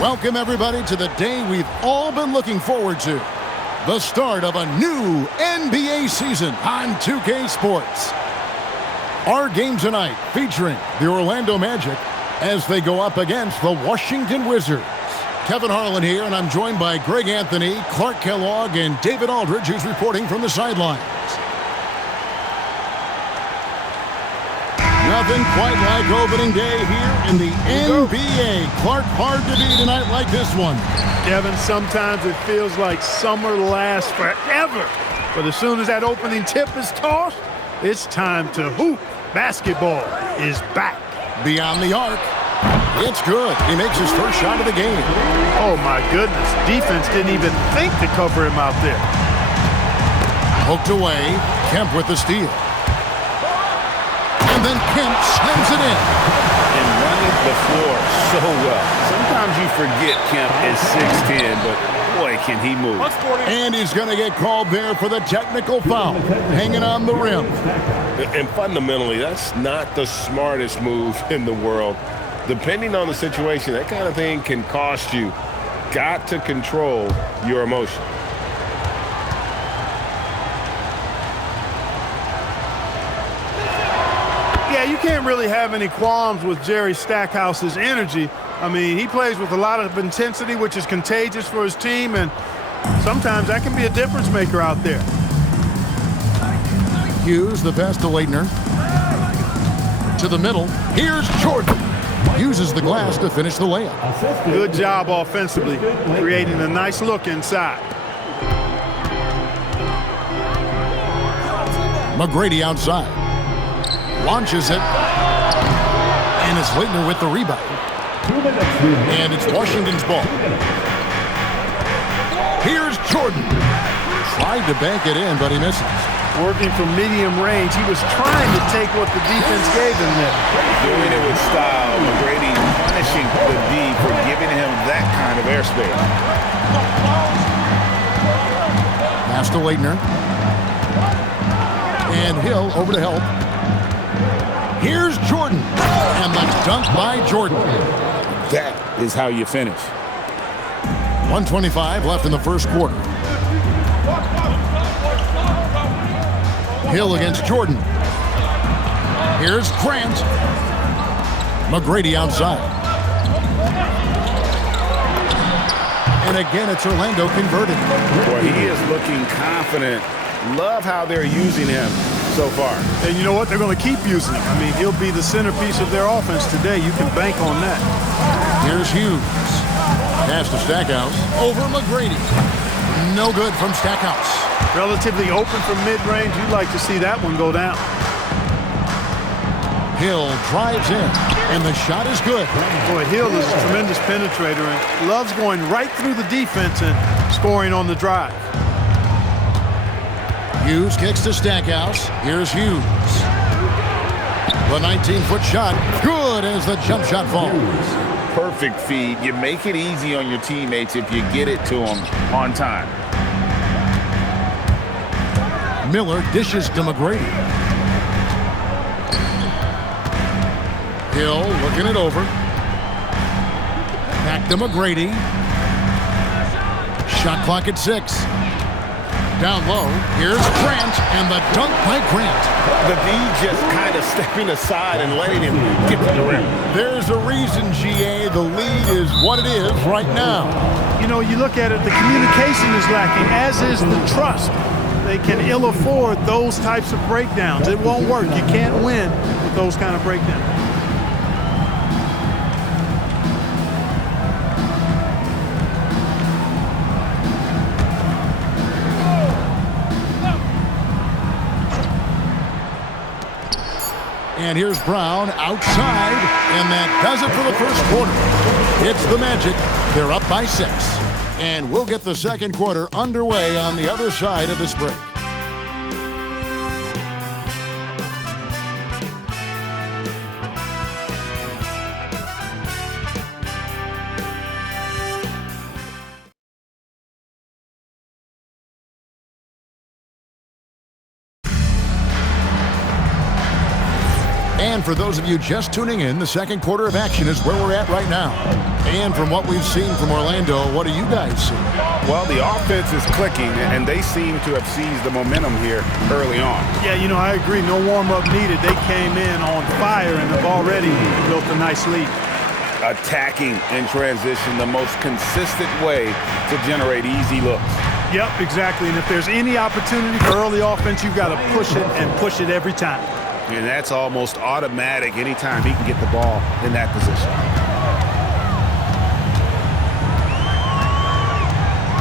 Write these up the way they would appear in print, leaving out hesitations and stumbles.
Welcome, everybody, to the day we've all been looking forward to. The start of a new NBA season on 2K Sports. Our game tonight featuring the Orlando Magic as they go up against the Washington Wizards. Kevin Harlan here, and I'm joined by Greg Anthony, Clark Kellogg, and David Aldridge, who's reporting from the sidelines. Nothing quite like opening day here in the NBA. Clark, hard to be tonight like this one. Kevin, sometimes it feels like summer lasts forever. But as soon as that opening tip is tossed, it's time to hoop. Basketball is back. Beyond the arc. It's good. He makes his first shot of the game. Oh, my goodness. Defense didn't even think to cover him out there. Hooked away. Kemp with the steal. And then Kemp slams it in. And running the floor so well. Sometimes you forget Kemp is 6'10", but boy, can he move. And he's going to get called there for the technical foul, hanging on the rim. And fundamentally, that's not the smartest move in the world. Depending on the situation, that kind of thing can cost you. Got to control your emotion. Yeah, you can't really have any qualms with Jerry Stackhouse's energy. I mean, he plays with a lot of intensity, which is contagious for his team, and sometimes that can be a difference maker out there. Hughes, the pass to Leitner. To the middle. Here's Jordan. Uses the glass to finish the layup. Good job offensively, creating a nice look inside. McGrady outside. Launches it. And it's Leitner with the rebound. And it's Washington's ball. Here's Jordan. Tried to bank it in, but he misses. Working from medium range, he was trying to take what the defense gave him there. Doing it with style. McGrady punishing the D for giving him that kind of airspace. Pass to Leitner. And Hill over to help. Here's Jordan. And the dunk by Jordan. That is how you finish. 1:25 left in the first quarter. Hill against Jordan. Here's Grant. McGrady outside. And again, it's Orlando converted. Boy, he is looking confident. Love how they're using him so far. And you know what? They're going to keep using him. I mean, he'll be the centerpiece of their offense today. You can bank on that. Here's Hughes. Pass to Stackhouse. Over McGrady. No good from Stackhouse. Relatively open from mid-range. You'd like to see that one go down. Hill drives in, and the shot is good. Boy, Hill is a tremendous penetrator and loves going right through the defense and scoring on the drive. Hughes kicks to Stackhouse. Here's Hughes. The 19-foot shot, good as the jump shot falls. Perfect feed. You make it easy on your teammates if you get it to them on time. Miller dishes to McGrady. Hill looking it over. Back to McGrady. Shot clock at 6. Down low. Here's Grant, and the dunk by Grant. The D just kind of stepping aside and letting him get to the rim. There's a reason, GA, the lead is what it is right now. You know, you look at it, the communication is lacking, as is the trust. They can ill afford those types of breakdowns. It won't work. You can't win with those kind of breakdowns. And here's Brown outside, and that does it for the first quarter. It's the Magic. They're up by 6. And we'll get the second quarter underway on the other side of this break. And for those of you just tuning in, the second quarter of action is where we're at right now. And from what we've seen from Orlando, what do you guys see? Well, the offense is clicking, and they seem to have seized the momentum here early on. Yeah, you know, I agree. No warm-up needed. They came in on fire and have already built a nice lead. Attacking in transition, the most consistent way to generate easy looks. Yep, exactly. And if there's any opportunity for early offense, you've got to push it and push it every time. And that's almost automatic anytime he can get the ball in that position.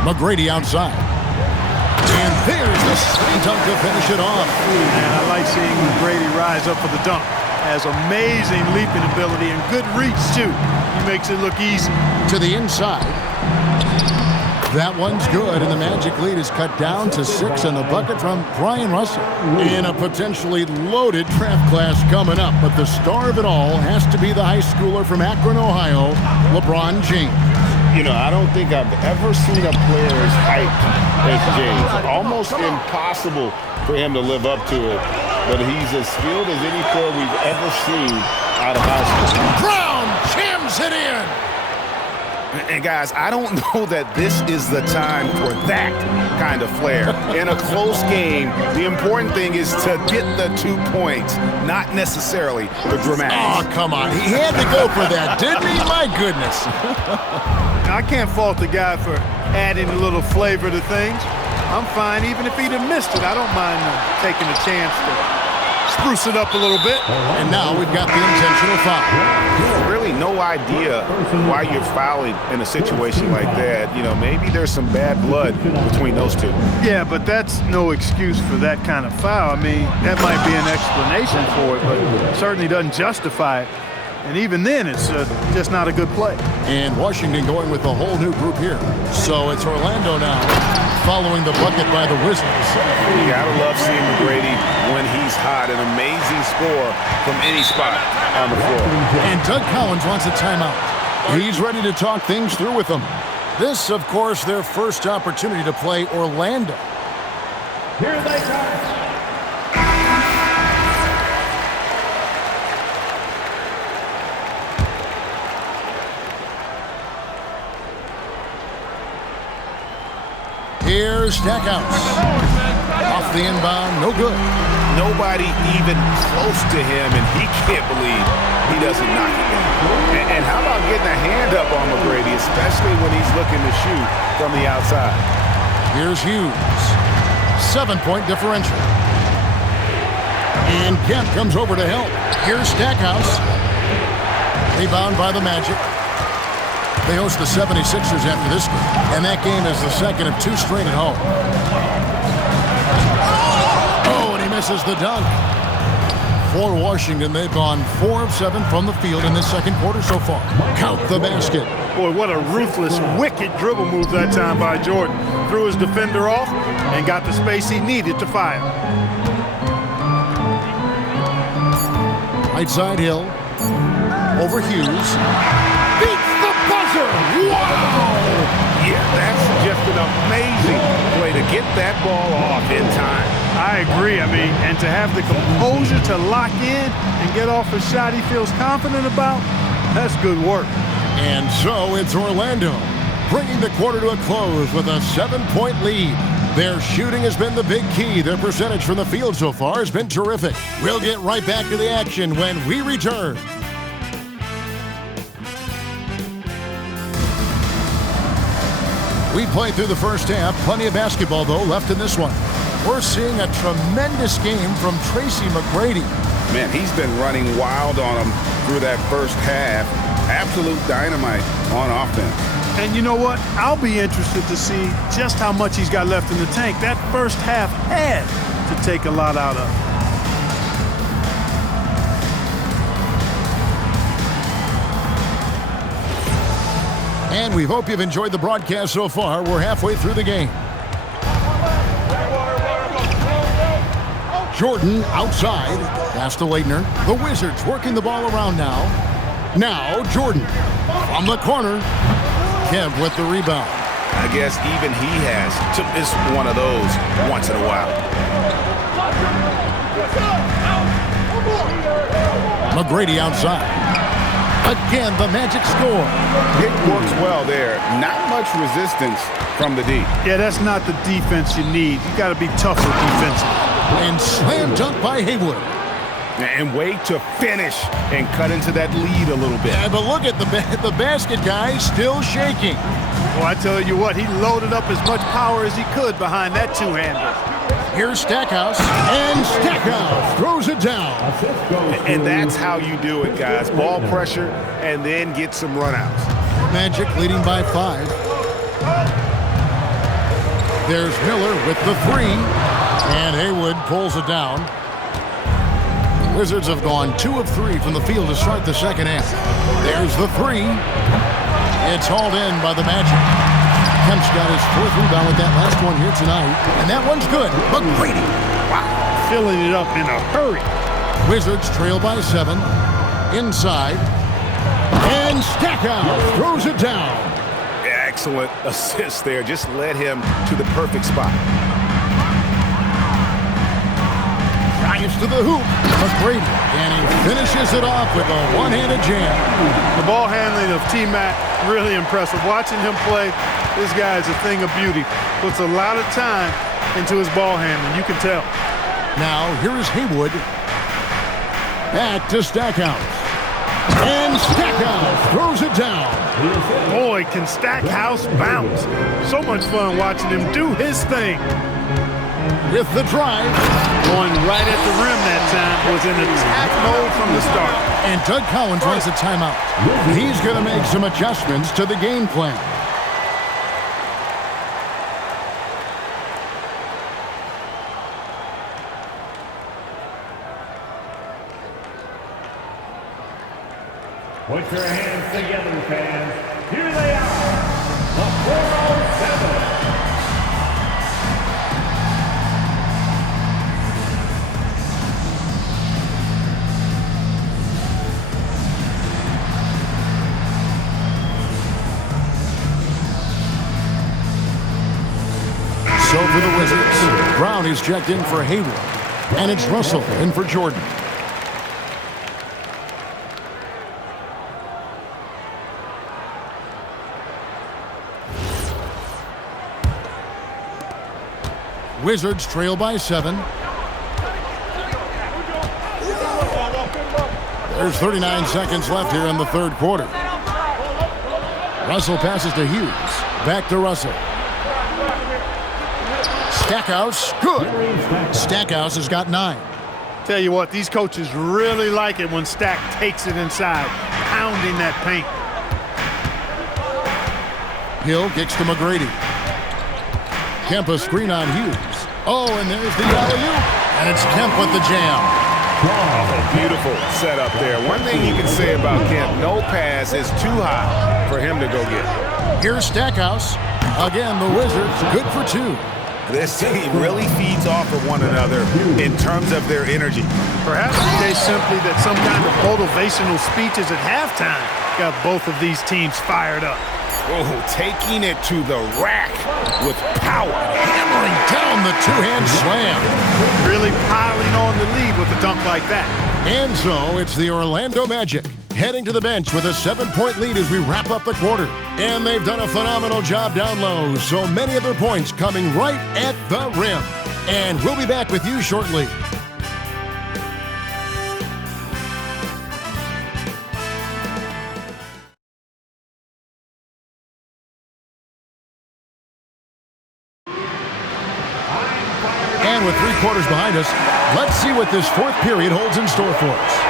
McGrady outside. And there's the slam dunk to finish it off. And I like seeing McGrady rise up for the dunk. Has amazing leaping ability and good reach, too. He makes it look easy. To the inside. That one's good, and the Magic lead is cut down to 6 on the bucket from Brian Russell. In a potentially loaded draft class coming up, but the star of it all has to be the high schooler from Akron, Ohio, LeBron James. You know, I don't think I've ever seen a player as hyped as James. Almost impossible for him to live up to it, but he's as skilled as any player we've ever seen out of high school. Brown jams it in. And guys, I don't know that this is the time for that kind of flair. In a close game, the important thing is to get the 2 points, not necessarily the dramatics. Oh, come on. He had to go for that, didn't he? My goodness. I can't fault the guy for adding a little flavor to things. I'm fine. Even if he'd have missed it, I don't mind taking a chance to spruce it up a little bit. And now we've got the intentional foul. Really no idea why you're fouling in a situation like that. You know, maybe there's some bad blood between those two. Yeah, but that's no excuse for that kind of foul. I mean, that might be an explanation for it, but it certainly doesn't justify it. And even then, it's just not a good play. And Washington going with a whole new group here. So it's Orlando now, following the bucket by the Wizards. You gotta love seeing McGrady when he's hot. An amazing score from any spot on the floor. And Doug Collins wants a timeout. He's ready to talk things through with them. This, of course, their first opportunity to play Orlando. Here they come. Here's Stackhouse. Off the inbound, no good. Nobody even close to him, and he can't believe he doesn't knock it down. And how about getting a hand up on McGrady, especially when he's looking to shoot from the outside? Here's Hughes. 7-point differential. And Kemp comes over to help. Here's Stackhouse. Rebound by the Magic. They host the 76ers after this game, and that game is the second of 2 straight at home. Oh, and he misses the dunk. For Washington, they've gone 4 of 7 from the field in this second quarter so far. Count the basket. Boy, what a ruthless, wicked dribble move that time by Jordan. Threw his defender off and got the space he needed to fire. Right side Hill. Over Hughes. Beats the buzzer! Wow! Yeah, that's just an amazing way to get that ball off in time. I agree. I mean, and to have the composure to lock in and get off a shot he feels confident about, that's good work. And so it's Orlando, bringing the quarter to a close with a 7-point lead. Their shooting has been the big key. Their percentage from the field so far has been terrific. We'll get right back to the action when we return. We played through the first half. Plenty of basketball, though, left in this one. We're seeing a tremendous game from Tracy McGrady. Man, he's been running wild on him through that first half. Absolute dynamite on offense. And you know what? I'll be interested to see just how much he's got left in the tank. That first half had to take a lot out of. And we hope you've enjoyed the broadcast so far. We're halfway through the game. Jordan outside. Pass to Leitner. The Wizards working the ball around now. Now Jordan from the corner. Kemp with the rebound. I guess even he has to miss one of those once in a while. McGrady outside. Again, the Magic score. It works well there. Not much resistance from the D. Yeah, that's not the defense you need. You got to be tougher defensively. And slam dunk by Haywood. And wait to finish and cut into that lead a little bit. Yeah, but look at the basket, guys, still shaking. Well, I tell you what, he loaded up as much power as he could behind that two-hander. Here's Stackhouse, and Stackhouse throws it down. And that's how you do it, guys. Ball pressure and then get some runouts. Magic leading by 5. There's Miller with the 3, and Haywood pulls it down. The Wizards have gone 2 of 3 from the field to start the second half. There's the 3. It's hauled in by the Magic. Kemp's got his 4th rebound with that last one here tonight. And that one's good. McGrady. Wow. Filling it up in a hurry. Wizards trail by 7. Inside. And Stackhouse throws it down. Excellent assist there. Just led him to the perfect spot. Drives to the hoop. McGrady. And he finishes it off with a one-handed jam. The ball handling of T-Mac, really impressive. Watching him play, this guy is a thing of beauty. Puts a lot of time into his ball handling, you can tell. Now, here is Haywood. Back to Stackhouse. And Stackhouse throws it down. Boy, can Stackhouse bounce. So much fun watching him do his thing. With the drive. Going right at the rim that time, was in attack mode from the start. And Doug Collins wants a timeout. He's going to make some adjustments to the game plan. Put your hands together, fans. Here they are, the 407. So for the Wizards, Brown is checked in for Haywood. And it's Russell in for Jordan. Wizards trail by 7. There's 39 seconds left here in the third quarter. Russell passes to Hughes. Back to Russell. Stackhouse, good. Stackhouse has got 9. Tell you what, these coaches really like it when Stack takes it inside, pounding that paint. Hill kicks to McGrady. Kemp a screen on Hughes. Oh, and there's the alley-oop. And it's Kemp with the jam. Beautiful setup there. One thing you can say about Kemp, no pass is too high for him to go get. Here's Stackhouse. Again, the Wizards good for 2. This team really feeds off of one another in terms of their energy. Perhaps the case simply that some kind of motivational speeches at halftime got both of these teams fired up. Oh, taking it to the rack with power. Hammering down the two-hand slam. Really piling on the lead with a dunk like that. And so it's the Orlando Magic heading to the bench with a 7-point lead as we wrap up the quarter. And they've done a phenomenal job down low. So many of their points coming right at the rim. And we'll be back with you shortly. And with 3 quarters behind us, let's see what this fourth period holds in store for us.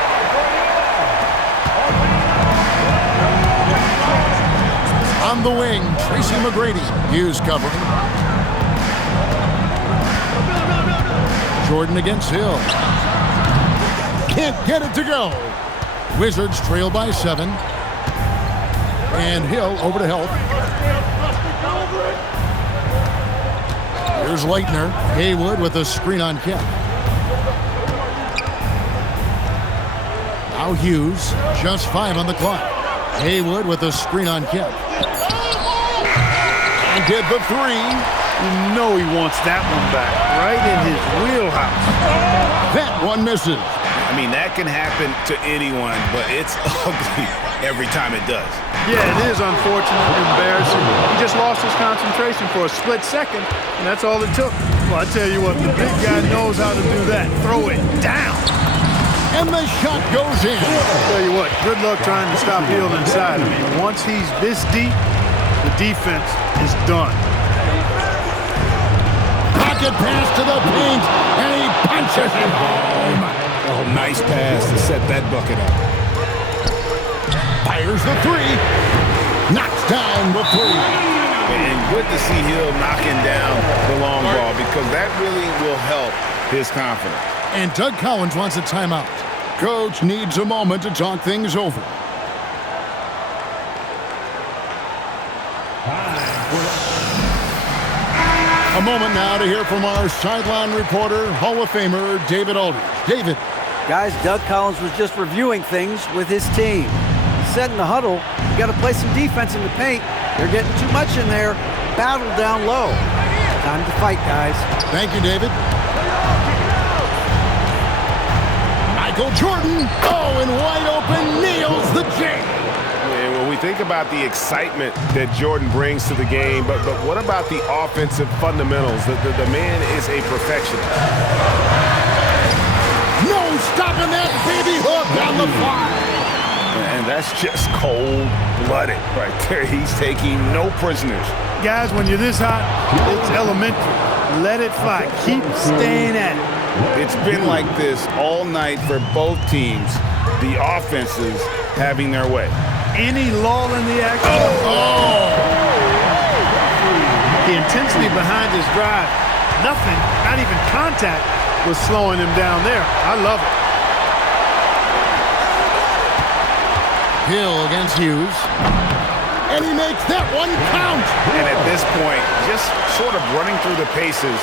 On the wing, Tracy McGrady. Hughes covering. Jordan against Hill. Can't get it to go. Wizards trail by 7. And Hill over to help. Here's Leitner. Haywood with a screen on Kemp. Now Hughes. Just 5 on the clock. Haywood with a screen on Kemp. And did the 3. You know he wants that one back, right in his wheelhouse. That one misses. I mean, that can happen to anyone, but it's ugly every time it does. Yeah, it is unfortunate, embarrassing. He just lost his concentration for a split second, and that's all it took. Well, I tell you what, the big guy knows how to do that. Throw it down. And the shot goes in. I'll tell you what, good luck trying to stop Hill inside. I mean, once he's this deep, the defense is done. Pocket pass to the paint, and he punches it home. Oh, nice pass to set that bucket up. Fires the three. Knocks down the three. And good to see Hill knocking down the long ball because that really will help his confidence. And Doug Collins wants a timeout. Coach needs a moment to talk things over. A moment now to hear from our sideline reporter, Hall of Famer David Aldridge. David. Guys, Doug Collins was just reviewing things with his team. He said in the huddle, you got to play some defense in the paint. They're getting too much in there. Battle down low. Time to fight, guys. Thank you, David. Michael Jordan. Oh, and wide open, nails the J. And when we think about the excitement that Jordan brings to the game, but what about the offensive fundamentals? The man is a perfectionist. No stopping that baby hook on the fly. And that's just cold-blooded right there. He's taking no prisoners. Guys, when you're this hot, it's elementary. Let it fly. Keep staying at it. It's been like this all night for both teams. The offenses having their way. Any lull in the action. The intensity behind his drive, nothing, not even contact, was slowing him down there. I love it. Hill against Hughes. And he makes that one count. And at this point, just sort of running through the paces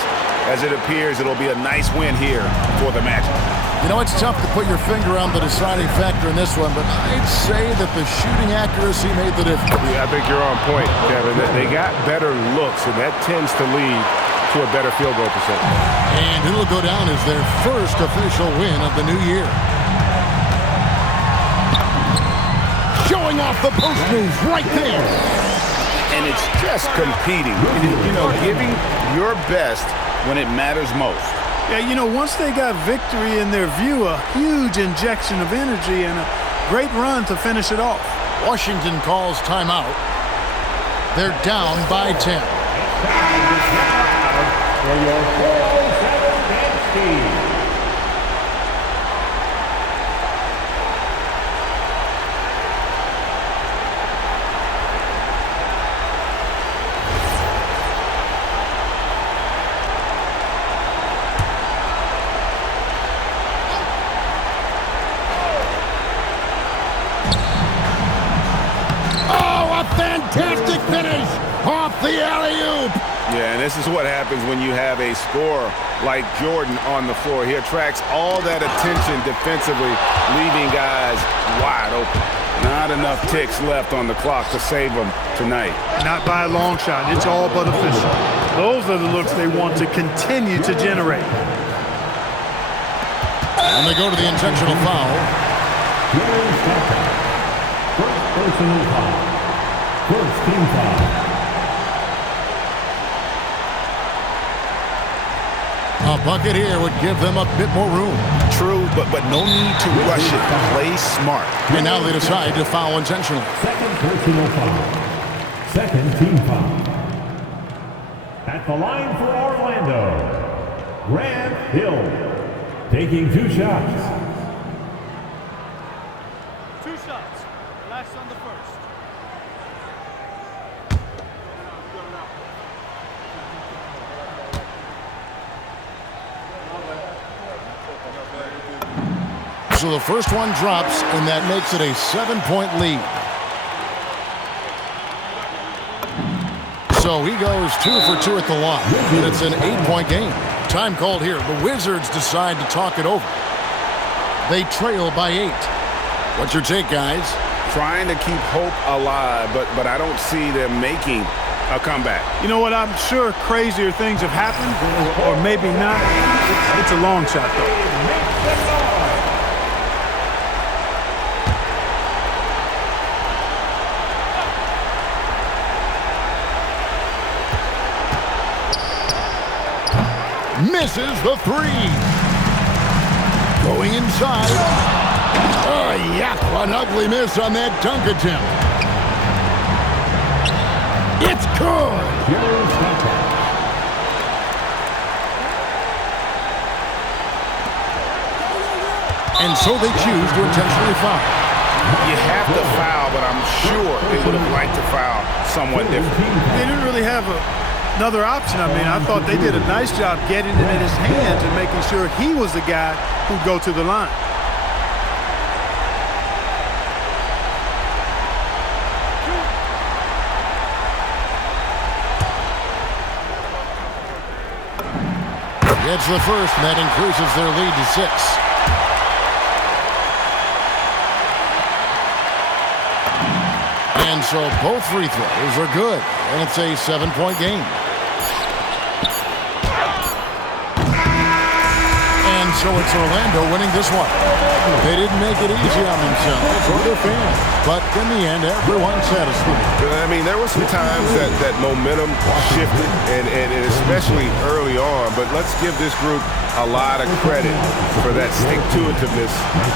as it appears it'll be a nice win here for the Magic. You know, it's tough to put your finger on the deciding factor in this one, but I'd say that the shooting accuracy made the difference. Yeah, I think you're on point, Kevin. They got better looks, and that tends to lead to a better field goal percentage. And it'll go down as their first official win of the new year. Showing off the post move right there. And it's just competing, giving your best when it matters most. Yeah, once they got victory in their view, a huge injection of energy and a great run to finish it off. Washington calls timeout. They're down by 10. For your 407 dance team. Fantastic finish off the alley-oop. Yeah, and this is what happens when you have a scorer like Jordan on the floor. He attracts all that attention defensively, leaving guys wide open. Not enough ticks left on the clock to save them tonight. Not by a long shot. It's all but official. Those are the looks they want to continue to generate. And they go to the intentional foul. First personal foul. First team foul. A bucket here would give them a bit more room. True, but no need to rush it. Play smart. And now they decide to foul intentionally. Second personal foul. Second team foul. At the line for Orlando, Grant Hill, taking 2 shots. 2 shots. Last on the first. So the first one drops, and that makes it a 7-point lead. So he goes 2 for 2 at the line, and it's an 8-point game. Time called here. The Wizards decide to talk it over. They trail by 8. What's your take, guys? Trying to keep hope alive, but I don't see them making a comeback. You know what? I'm sure crazier things have happened, or maybe not. It's a long shot, though. Misses the three. Going inside. Oh, yeah, an ugly miss on that dunk attempt. It's good. And so they choose to intentionally foul. You have to foul, but I'm sure they would have liked to foul someone different. They didn't really have another option. I mean, I thought they did a nice job getting it in his hands and making sure he was the guy who'd go to the line. Gets the first, and that increases their lead to 6. And so both free throws are good, and it's a 7-point game. And so it's Orlando winning this one. They didn't make it easy on themselves or their fans, but in the end, everyone's satisfied. I mean, there were some times that momentum shifted, and especially early on, but let's give this group a lot of credit for that stick-to-itiveness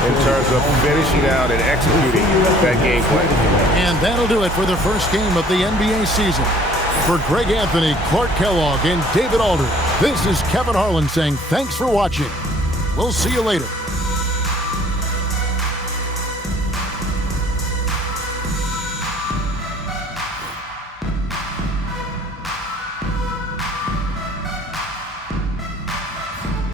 in terms of finishing out and executing that game plan. And that'll do it for the first game of the NBA season. For Greg Anthony, Clark Kellogg, and David Alder, this is Kevin Harlan saying thanks for watching. We'll see you later.